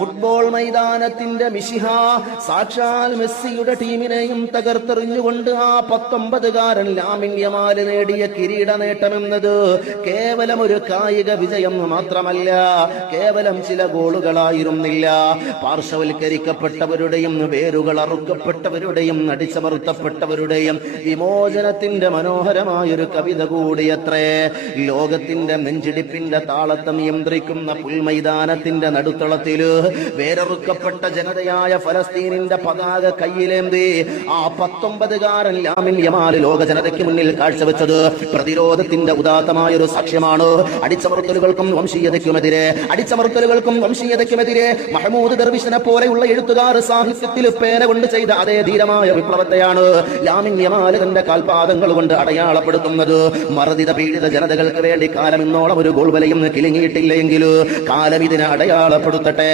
Football മൈതാനത്തിന്റെ മിശിഹ സാക്ഷാൽ മെസ്സിയുടെ ടീമിനെയും തകർത്തെറിഞ്ഞുകൊണ്ട് ആ 19കാരൻ ലാമിൻ യമാൽ നേടിയ കിരീട നേട്ടമെന്നത് കേവലം ഒരു കായിക വിജയം മാത്രമല്ല, കേവലം ചില ഗോളുകളായിരുന്നില്ല. പാർശ്വവൽക്കരിക്കപ്പെട്ടവരുടെയും വേരുകൾ അറുക്കപ്പെട്ടവരുടെയും അടിച്ചമർത്തപ്പെട്ടവരുടെയും വിമോചനത്തിന്റെ മനോഹരമായൊരു കവിത കൂടിയത്രേ. ലോകത്തിന്റെ നെഞ്ചിടിപ്പിന്റെ താളത്തെ നിയന്ത്രിക്കുന്ന പുൽമൈതാനത്തിന്റെ നടുത്തളത്തില് വേരറുക്കപ്പെട്ട ജനതയായ ഫലസ്തീനിന്റെ പതാക കയ്യിലേന്തി ആ 19കാരൻ ലാമിൻ യമാൽ ലോക ജനതയ്ക്ക് മുന്നിൽ കാഴ്ചവെച്ചത് പ്രതിരോധത്തിന്റെ ഉദാത്തമായൊരു സാക്ഷ്യമാണ്. അടിച്ചമർത്തലുകൾക്കും വംശീയതയ്ക്കുമെതിരെ മഹ്മൂദ് ദർവിഷിനെ പോലെയുള്ള എഴുത്തുകാർ സാഹിത്യത്തിൽ പേന കൊണ്ട് ചെയ്ത അതേ ധീരമായ വിപ്ലവത്തെയാണ് ലാമിൻ യമാൽ തന്റെ കാൽപാദങ്ങൾ കൊണ്ട് അടയാളപ്പെടുത്തുന്നത്. മർദിത പീഡിത ജനതകൾക്ക് വേണ്ടി കാലം ഇന്നോളം ഒരു ഗോൾ വലയും കിലുങ്ങിയിട്ടില്ലെങ്കിൽ കാലം ഇതിനെ അടയാളപ്പെടുത്തട്ടെ.